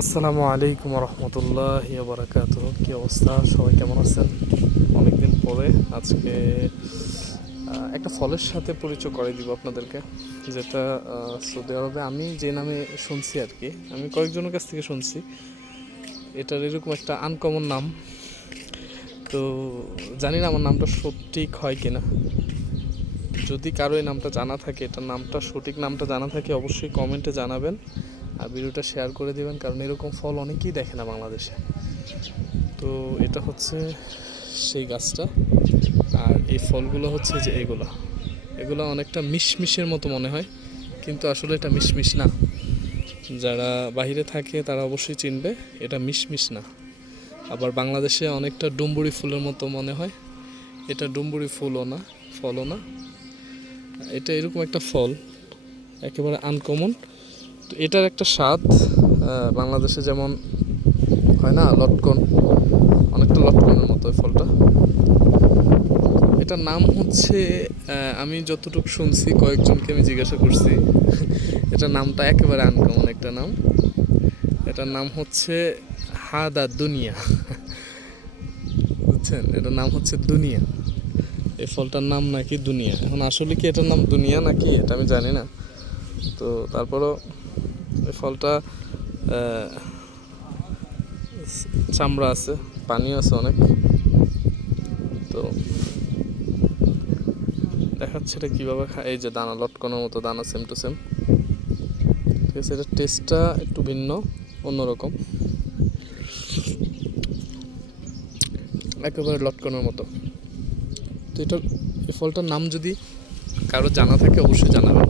আসসালামু আলাইকুম রহমতুল্লাহ বারাকাতুহু। কি অবস্থা, সবাই কেমন আছেন? অনেকদিন পরে আজকে একটা ফলের সাথে পরিচয় করে দিব আপনাদেরকে, যেটা সৌদি আরবে আমি যে নামে শুনছি আর কি, আমি কয়েকজনের কাছ থেকে শুনছি এটার এরকম একটা আনকমন নাম। তো জানি না আমার নামটা সঠিক হয় কিনা। যদি কারো এই নামটা জানা থাকে, এটার নামটা সঠিক নামটা জানা থাকে, অবশ্যই কমেন্টে জানাবেন আর ভিডিওটা শেয়ার করে দেবেন, কারণ এরকম ফল অনেকেই দেখে না বাংলাদেশে। তো এটা হচ্ছে সেই গাছটা। আর এই ফলগুলো হচ্ছে যে এগুলো অনেকটা মিশমিশের মতো মনে হয়, কিন্তু আসলে এটা মিশমিশ না। যারা বাইরে থাকে তারা অবশ্যই চিনবে, এটা মিশমিশ না। আবার বাংলাদেশে অনেকটা ডুমবুরি ফুলের মতো মনে হয়, এটা ডুমবুরি ফুলও না, ফলও না। এটা এরকম একটা ফল, একেবারে আনকমন। তো এটার একটা স্বাদ বাংলাদেশে যেমন হয় না লটকন, অনেকটা লটকনের মতো এই ফলটা। এটার নাম হচ্ছে আমি যতটুকু শুনছি, কয়েকজনকে আমি জিজ্ঞাসা করছি, এটার নামটা একেবারে আনকমন একটা নাম। এটার নাম হচ্ছে হাদা দুনিয়া। বুঝছেন, এটার নাম হচ্ছে দুনিয়া। এই ফলটার নাম নাকি দুনিয়া। এখন আসলে কি এটার নাম দুনিয়া নাকি এটা আমি জানি না। তো তারপরও এই ফলটা চামড়া আছে, পানিও আছে অনেক। তো দেখাচ্ছে এটা কীভাবে খায়। এই যে দানা, লটকনের মতো দানা, সেম টু সেম। ঠিক আছে, এটার টেস্টটা একটু ভিন্ন, অন্যরকম, একেবারে লটকনের মতো। তো এই ফলটার নাম যদি কারো জানা থাকে অবশ্যই জানাবেন।